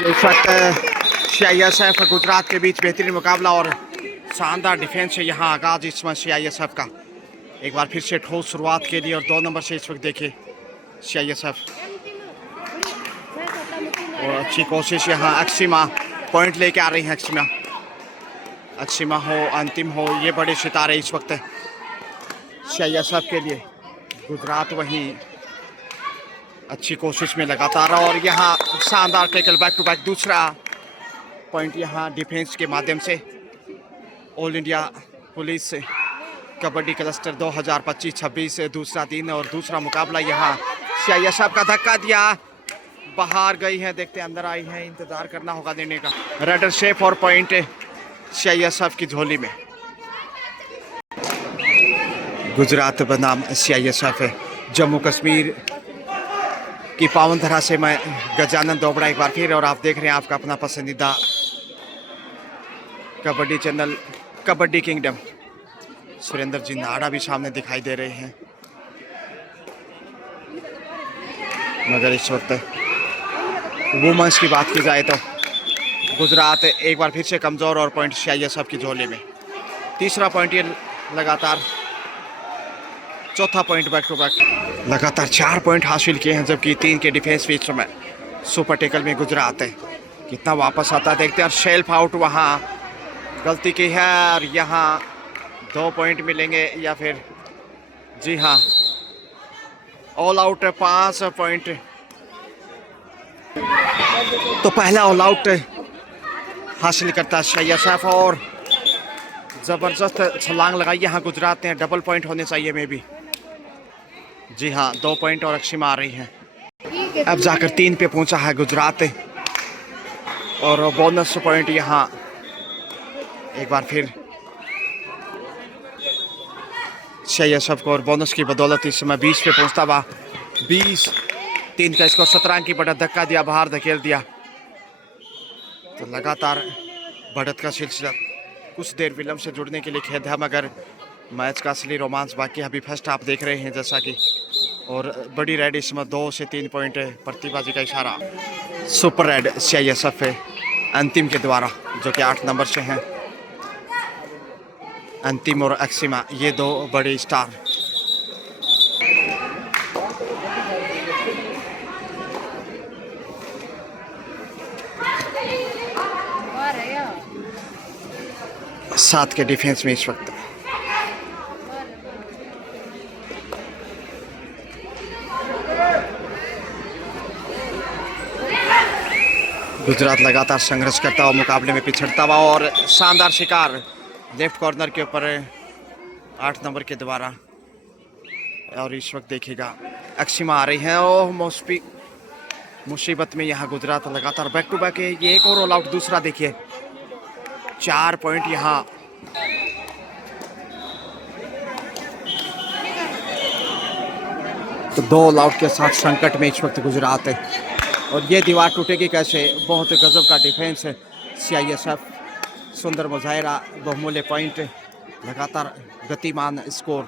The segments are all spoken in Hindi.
इस वक्त CISF गुजरात के बीच बेहतरीन मुकाबला और शानदार डिफेंस है यहाँ आगाज इसमें CISF का। एक बार फिर से ठोस शुरुआत के लिए और 2 नंबर से इस वक्त देखिए CISF और अच्छी कोशिश यहाँ अक्सिमा पॉइंट लेके आ रही हैं। अक्सिमा हो अंतिम हो ये बड़े सितारे इस वक्त CISF के लिए। गुजरात वहीं अच्छी कोशिश में लगातार और यहाँ शानदार टैकल बैक टू बैक। दूसरा पॉइंट यहाँ डिफेंस के माध्यम से। All India police kabaddi cluster 2025-26 दूसरा दिन और दूसरा मुकाबला यहाँ CISF का धक्का दिया, बाहर गई है, देखते अंदर आई है, इंतजार करना होगा देने का। रेडर शेप और पॉइंट CISF की झोली में। गुजरात बनाम CISF है। जम्मू कश्मीर की पावन धरा से मैं गजानन दोबड़ा एक बार फिर और आप देख रहे हैं आपका अपना पसंदीदा कबड्डी चैनल कबड्डी किंगडम। सुरेंद्र जी नाड़ा भी सामने दिखाई दे रहे हैं, मगर इस वक्त वुमेन्स की बात की जाए तो गुजरात एक बार फिर से कमज़ोर और पॉइंट CISF की झोली में। तीसरा पॉइंट ये लगातार, चौथा पॉइंट बैक टू बैक। लगातार 4 पॉइंट हासिल किए हैं, जबकि 3 के डिफेंस फीचर में सुपर टेकल में गुजरात है। कितना वापस आता देखते हैं। और शेल्फ आउट वहाँ गलती की है और यहाँ 2 पॉइंट मिलेंगे या फिर जी हाँ ऑल आउट 5 पॉइंट। तो पहला ऑल आउट हासिल करता CISF और ज़बरदस्त छलांग लगाई यहाँ गुजरात ने। डबल पॉइंट होने चाहिए मे भी। जी हाँ 2 पॉइंट और अक्षिमा आ रही है। अब जाकर 3 पे पहुंचा है गुजरात और बोनस पॉइंट यहाँ एक बार फिर CISF को और बोनस की बदौलत इस समय 20 पे पहुंचता हुआ। 20-3 का स्कोर। 17 अंक की बढ़त, धक्का दिया, बाहर धकेल दिया। तो लगातार बढ़त का सिलसिला। कुछ देर विलंब से जुड़ने के लिए खेद है, मगर मैच का असली रोमांच बाकी। अभी फर्स्ट आप देख रहे हैं जैसा कि, और बड़ी रेड इसमें 2 से 3 पॉइंट है। प्रतिबाजी का इशारा। सुपर रेड CISF है अंतिम के द्वारा, जो कि 8 नंबर से हैं। अंतिम और अक्सिमा ये 2 बड़े स्टार। साथ के डिफेंस में इस वक्त गुजरात लगातार संघर्ष करता हुआ मुकाबले में पिछड़ता हुआ और शानदार शिकार लेफ्ट कॉर्नर के ऊपर 8 नंबर के द्वारा। और इस वक्त देखिएगा अक्सिमा आ रही हैं और मुसीबत में यहाँ गुजरात लगातार बैक टू बैक है। ये एक और ऑल आउट। दूसरा देखिए 4 पॉइंट यहाँ। तो 2 ऑल आउट के साथ संकट में इस वक्त गुजरात है और ये दीवार टूटेगी कैसे। बहुत गजब का डिफेंस है CISF। सुंदर मुजाहिरा, बहुमूल्य पॉइंट, लगातार गतिमान स्कोर।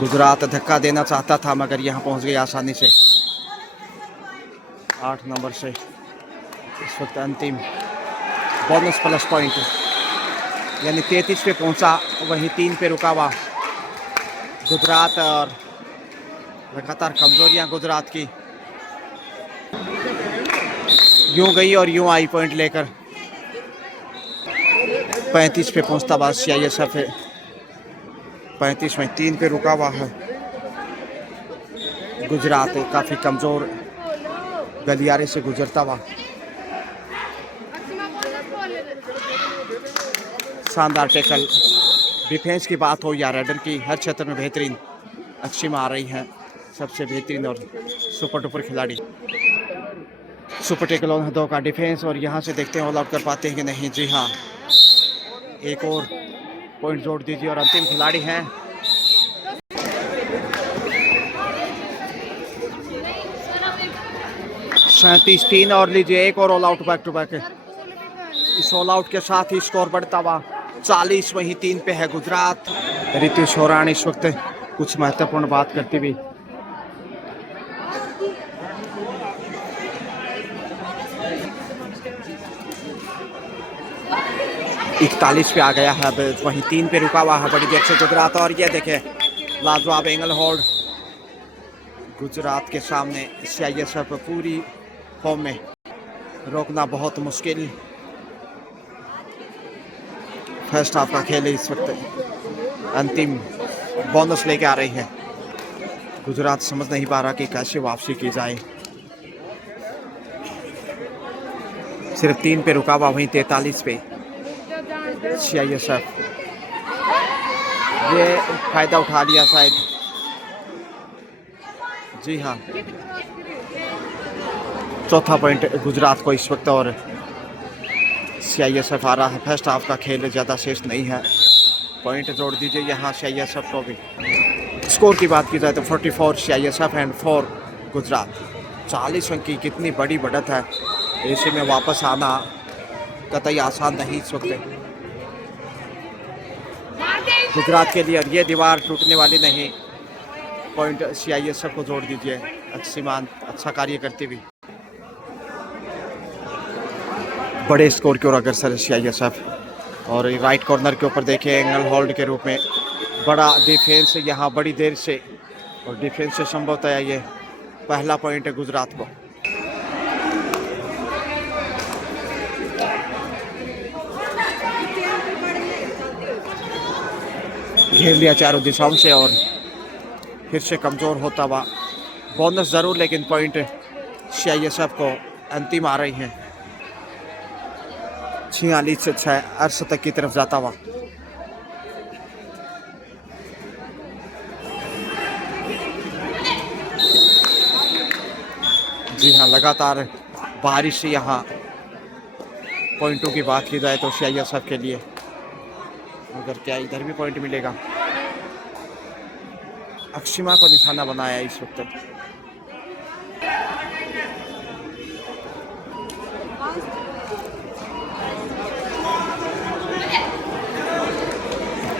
गुजरात धक्का देना चाहता था मगर यहाँ पहुँच गई आसानी से। 8 नंबर से इस वक्त अंतिम बोनस प्लस पॉइंट, यानी 33 पे पहुँचा, वहीं 3 पे रुका हुआ गुजरात। और लगातार कमजोरियां गुजरात की, यूं गई और यूं आई पॉइंट लेकर। 35 पे पहुंचता हुआ CISF है। 35 में 3 पे रुका हुआ है गुजरात। काफ़ी कमज़ोर गलियारे से गुजरता हुआ। शानदार टैकल। डिफेंस की बात हो या रेडर की, हर क्षेत्र में बेहतरीन अक्षिमा आ रही हैं। सबसे बेहतरीन और सुपर डुपर खिलाड़ी। सुपर टैकल ऑन 2 का डिफेंस और यहाँ से देखते हैं ऑल आउट कर पाते हैं कि नहीं। जी हाँ एक और पॉइंट जोड़ दीजिए और अंतिम खिलाड़ी हैं। सैंतीस 3 और लीजिए, एक और all out back to back. इस ऑल आउट के साथ ही स्कोर बढ़ता हुआ 40, वहीं 3 पे है गुजरात। रितु शोरान इस वक्त कुछ महत्वपूर्ण बात करती हुई 41 पे आ गया है। अब वहीं 3 पे रुका हुआ है बड़ी देर से गुजरात। और ये देखे लाजवाब एंगल होल्ड गुजरात के सामने। CISF पूरी फॉर्म में, रोकना बहुत मुश्किल। फर्स्ट हाफ का खेल इस वक्त अंतिम बोनस लेके आ रही है। गुजरात समझ नहीं पा रहा कि कैसे वापसी की जाए। सिर्फ 3 पे रुका हुआ, वहीं 43 पे CISF ये फायदा उठा लिया शायद। जी हाँ, चौथा पॉइंट गुजरात को इस वक्त। और CISF आ रहा है। फर्स्ट हाफ का खेल ज़्यादा शेष नहीं है। पॉइंट जोड़ दीजिए यहाँ CISF को भी। स्कोर की बात की जाए तो 44 CISF एंड 4 गुजरात। 40 अंक की कितनी बड़ी बढ़त है। ऐसे में वापस आना कतई आसान नहीं इस वक्त गुजरात के लिए। और ये दीवार टूटने वाली नहीं। पॉइंट CISF को जोड़ दीजिए। अक्षीमान अच्छा कार्य करती हुई बड़े स्कोर की ओर अग्रसर है CISF। और राइट कॉर्नर के ऊपर देखें एंगल होल्ड के रूप में बड़ा डिफेंस यहाँ बड़ी देर से। और डिफेंस से संभवतः ये पहला पॉइंट है गुजरात को। घेर लिया चारों दिशाओं से और फिर से कमज़ोर होता हुआ। बोनस ज़रूर, लेकिन पॉइंट CISF को अंतिम आ रही है। 46 से 6 अर्श तक की तरफ जाता हुआ। जी हाँ, लगातार बारिश से यहाँ पॉइंटों की बात की जाए तो CISF के लिए, मगर क्या इधर भी पॉइंट मिलेगा। अक्षिमा को निशाना बनाया इस वक्त।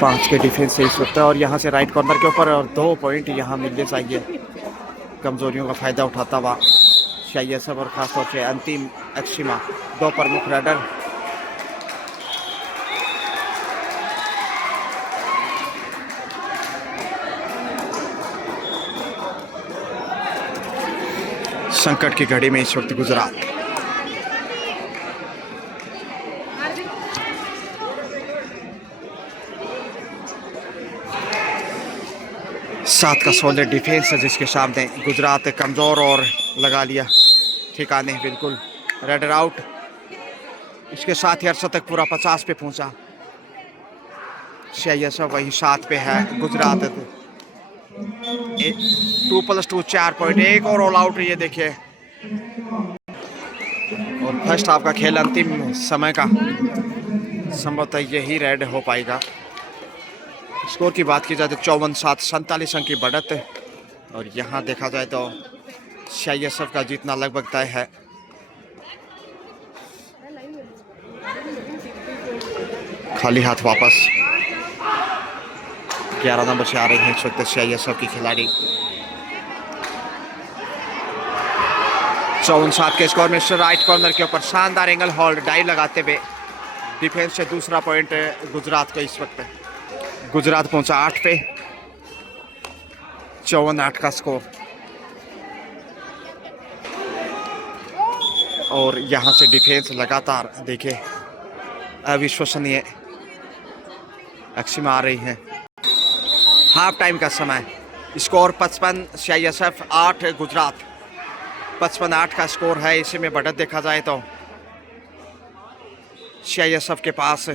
पांच के डिफेंस से इस वक्त। और यहाँ से राइट कॉर्नर के ऊपर और 2 पॉइंट यहाँ मिलने चाहिए। कमजोरियों का फायदा उठाता हुआ CISF और खासतौर से अंतिम अक्षिमा, 2 प्रमुख राइडर। संकट की घड़ी में इस वक्त गुजरात। सात का सॉलिड डिफेंस है जिसके सामने गुजरात कमजोर और लगा लिया ठिकाने बिल्कुल। Raider out. इसके साथ ही अर्शद तक पूरा 50 पे पहुंचा। CISF वही 7 पे है। गुजरात 2+2 4 पॉइंट। एक और ऑल आउट, ये देखिए। और फर्स्ट हाफ का खेल अंतिम समय का संभवतः यही रेड हो पाएगा। स्कोर की बात की जाए तो 54-7 47 अंक की बढ़त है। और यहाँ देखा जाए तो CISF का जीतना लगभग तय है। खाली हाथ वापस 11 नंबर से आ रही है इस वक्त CISF की खिलाड़ी। 54-7 के स्कोर में राइट कॉर्नर के ऊपर शानदार एंगल होल्ड डाइव लगाते हुए डिफेंस से दूसरा पॉइंट गुजरात को इस वक्त। गुजरात पहुंचा 8 पे। 54-8 का स्कोर। और यहाँ से डिफेंस लगातार देखे अविश्वसनीय। अक्षिमा आ रही है। हाफ टाइम का समय। Score 55 CISF 8 Gujarat. 55-8 का स्कोर है। इसी में बढ़त देखा जाए तो CISF के पास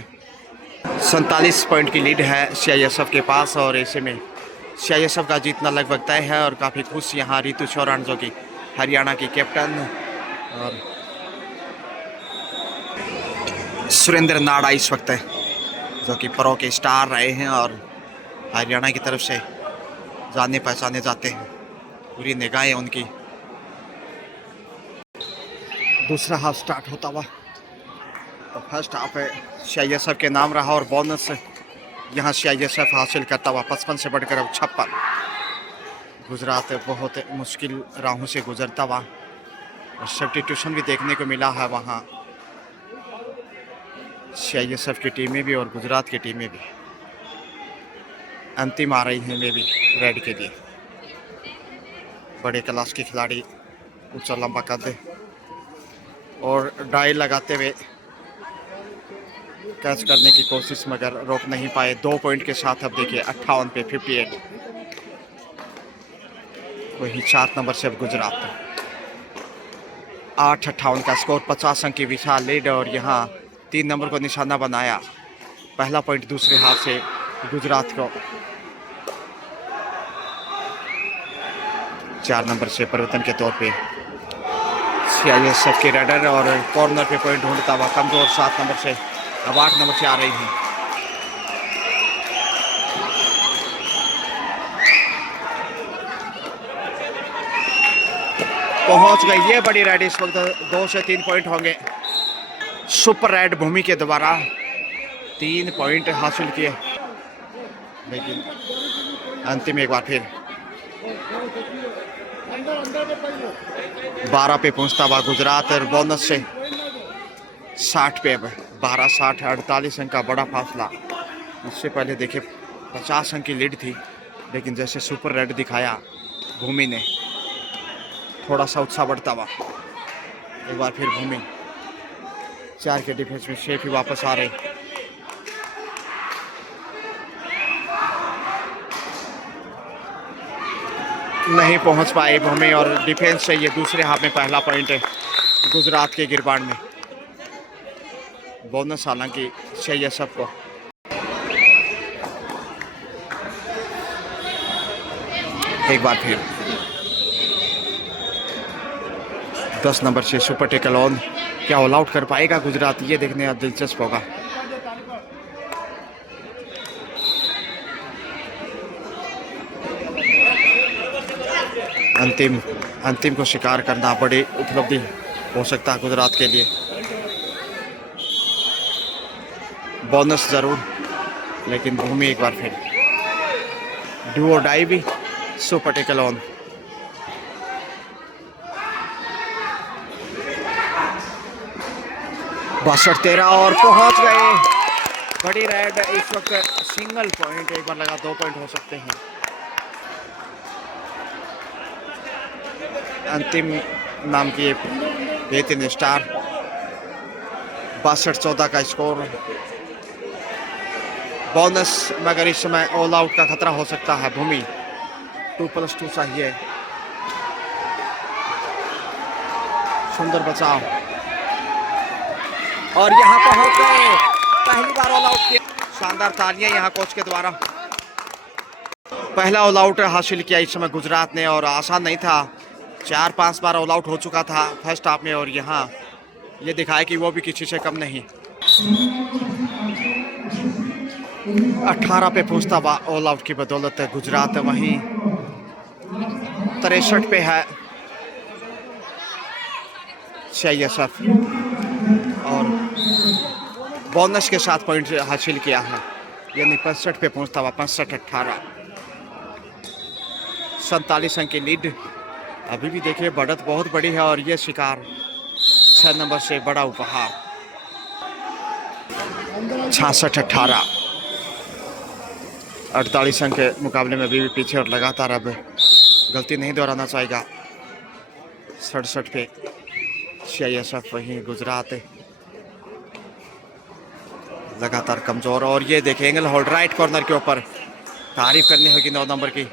47 पॉइंट की लीड है CISF के पास। और ऐसे में CISF का जीतना लगभग तय है। और काफ़ी खुश यहाँ रितु चौहान जो कि हरियाणा की कैप्टन, और सुरेंद्र नाड़ा इस वक्त जो कि प्रो के स्टार रहे हैं और हरियाणा की तरफ से जाने पहचाने जाते हैं। पूरी निगाहें उनकी। दूसरा हाफ स्टार्ट होता हुआ। तो फर्स्ट हाफ CISF के नाम रहा और बोनस यहाँ CISF हासिल करता हुआ 55 से बढ़कर अब 56। गुजरात बहुत मुश्किल राहों से गुजरता हुआ और सब्स्टिट्यूशन भी देखने को मिला है वहाँ। CISF की टीमें भी और गुजरात की टीमें भी अंतिम आ रही हैं मे भी रेड के लिए। बड़े क्लास के खिलाड़ी, ऊंचा लंबा कद और डाई लगाते हुए कैच करने की कोशिश मगर रोक नहीं पाए। 2 पॉइंट के साथ अब देखिए 58 पे 58। वही 4 नंबर से अब गुजरात 8-58 का स्कोर, 50 अंक की विशाल लीड। और यहाँ 3 नंबर को निशाना बनाया। पहला पॉइंट दूसरे हाथ से गुजरात को। 4 नंबर से परिवर्तन के तौर पे CISF के रेडर और कॉर्नर पे पॉइंट ढूंढता हुआ कमजोर 7 नंबर से अब 8 नंबर से आ रही है। पहुंच गई ये बड़ी रेड। इस वक्त 2 से 3 पॉइंट होंगे। सुपर रेड भूमि के द्वारा 3 पॉइंट हासिल किए, लेकिन अंतिम एक बार फिर 12 पे पहुंचता हुआ गुजरात और बोनस से 60 पे अब 12-60 48 अंक का बड़ा फासला। इससे पहले देखिए 50 अंक की लीड थी, लेकिन जैसे सुपर रेड दिखाया भूमि ने, थोड़ा सा उत्साह बढ़ता हुआ एक बार फिर भूमि 4 के डिफेंस में शेफ ही वापस आ रहे। नहीं पहुंच पाए भूमि और डिफेंस से ये दूसरे हाफ में पहला पॉइंट है गुजरात के गिरबान में। बोनस हालांकि चाहिए सबको। एक बार फिर 10 नंबर से सुपर टेकल ऑन, क्या ऑल आउट कर पाएगा गुजरात, ये देखने अब दिलचस्प होगा। अंतिम को शिकार करना बड़ी उपलब्धि हो सकता है गुजरात के लिए। बोनस जरूर, लेकिन भूमि एक बार फिर डू और डाई भी सुपर टेकल ऑन। बासठ 13 और पहुंच गए बड़ी रेड। इस वक्त सिंगल पॉइंट, एक बार लगा 2 पॉइंट हो सकते हैं। अंतिम नाम की बेहतरीन स्टार 62-14 का स्कोर। बोनस मगर इस समय ऑल आउट का खतरा हो सकता है। भूमि 2+2 चाहिए। सुंदर बचाव और यहाँ पहुंच गए, पहली बार ऑल आउट किया। शानदार तालियां यहाँ कोच के द्वारा। पहला ऑल आउट हासिल किया इस समय गुजरात ने और आसान नहीं था। 4-5 बार ऑल आउट हो चुका था फर्स्ट हाफ में और यहाँ ये दिखाया कि वो भी किसी से कम नहीं। 18 पे पहुंचता हुआ ऑल आउट की बदौलत गुजरात वहीं 63 पे है CISF और बोनस के साथ पॉइंट हासिल किया है, यानी 65 पे पहुंचता हुआ 65-18 47 अंक की लीड। अभी भी देखिए बढ़त बहुत बड़ी है और ये शिकार 6 नंबर से बड़ा उपहार 66-18 48 अंक के मुकाबले में अभी भी पीछे और लगातार अब गलती नहीं दोहराना चाहेगा। 67 पे CISF वहीं गुजरात लगातार कमजोर। और ये देखें एंगल होल्ड राइट कॉर्नर के ऊपर, तारीफ करनी होगी 9 नंबर की।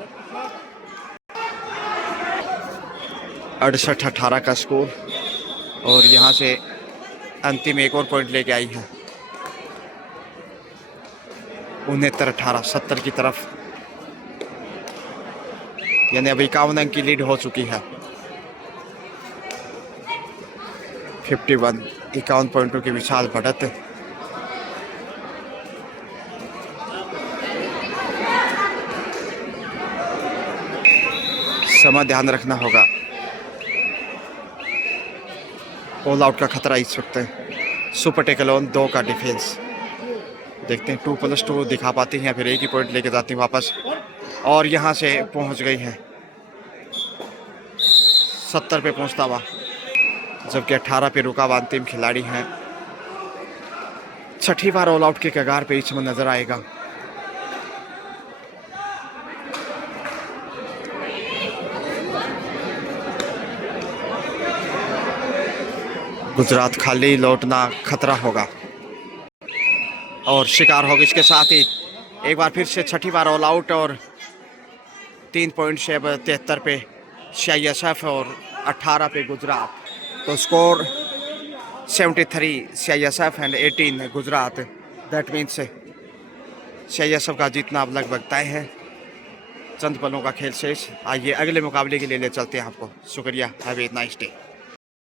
68-18 का स्कोर और यहाँ से अंतिम एक और पॉइंट लेके आई है 69-18 70 की तरफ, यानी अभी 51 अंक की लीड हो चुकी है। 51 पॉइंटों की विशाल बढ़त। समय ध्यान रखना होगा, ऑल आउट का खतरा इस वक्त है। सुपर टेकल ऑन 2 का डिफेंस, देखते हैं 2+2 दिखा पाती हैं, फिर एक ही पॉइंट लेके जाती हैं वापस और यहाँ से पहुँच गई है 70 पे पहुँचता हुआ, जबकि 18 पे रुका हुआ अंतिम खिलाड़ी हैं छठी बार ऑल आउट के कगार पे इस समय नजर आएगा। गुजरात खाली लौटना खतरा होगा और शिकार होगा। इसके साथ ही एक बार फिर से छठी बार ऑल आउट और 3 पॉइंट से अब 73 पे CISF और 18 पे गुजरात। तो score 73 CISF and 18 Gujarat. That means CISF का जीतना अब लगभग तय है। चंद पलों का खेल शेष। आइए अगले मुकाबले के लिए ले चलते हैं आपको। शुक्रिया। Have a nice day.